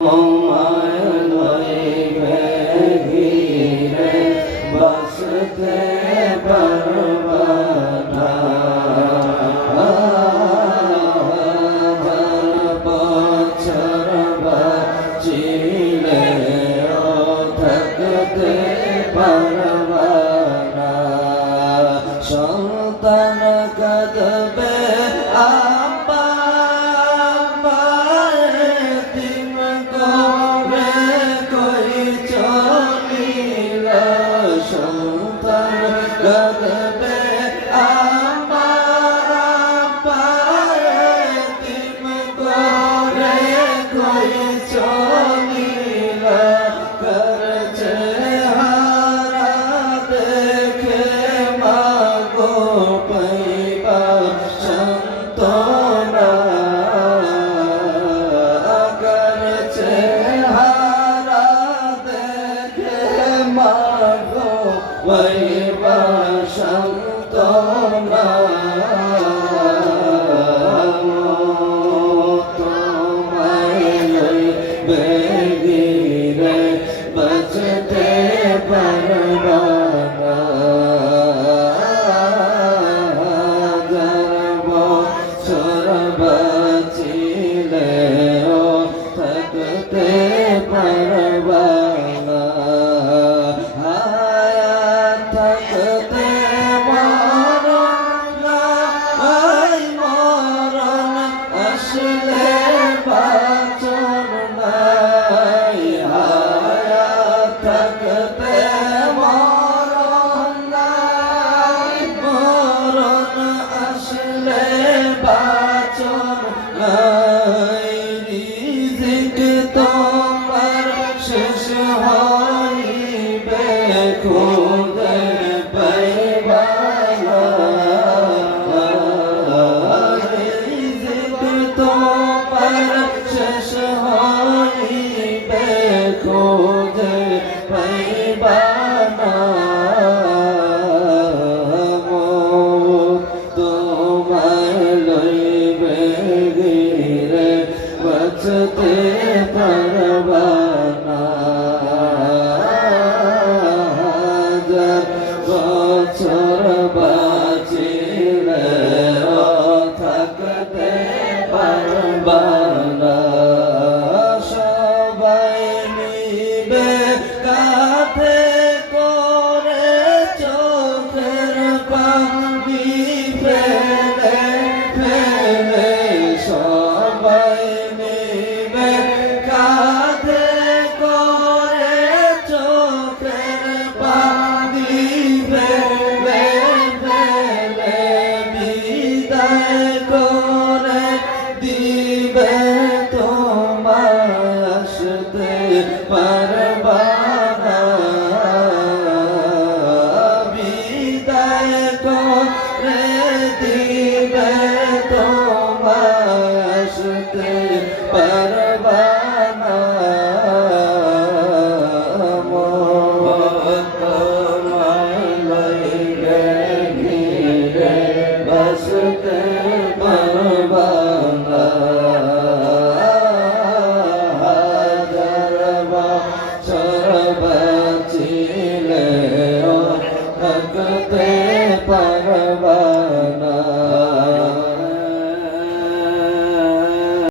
তোমায় লইবে ঘিরে বসতে পারবা না। বছর বাঁচিলে থাকতে পারবা না। সন্তান কাঁদবে সন্তান কাঁদবে আমার পায়ে তিম করে কই চলিল করছে হারা দেখে মাগো পাইবা সন্তনা করছে হারা দেখে মাগো পাইবা সন্তনা। তোমায় লইবে ঘিরে বাঁচতে পারবা না। হাজার বছর বাঁচিলে থাকতে পারবা না। থাকতে মরণ নাই, মরণ আসলে বাঁচন নাই। থাকতে মরণ নাই, মরণ আসলে বাঁচন নাই। রিজিক তোমার শেষ হইবে খুদে পাইবা না। রিজিক তোমার শেষ হইবে খুদে পাইবা না। তোমায় লইবে ঘিরে বাঁচতে পারবা না। বছর বাঁচিলে থাকতে পারবা না। সবাই নিবে কাঁধে করে চোখের পানি ফেলে ফেলে। সবাই নিবে কাঁধে করে চোখের পানি ফেলে ফেলে। বিদায় করে দিবে তোমায় আসতে পারবা না। বিদায় করে দিবে তোমায় আসতে পারবা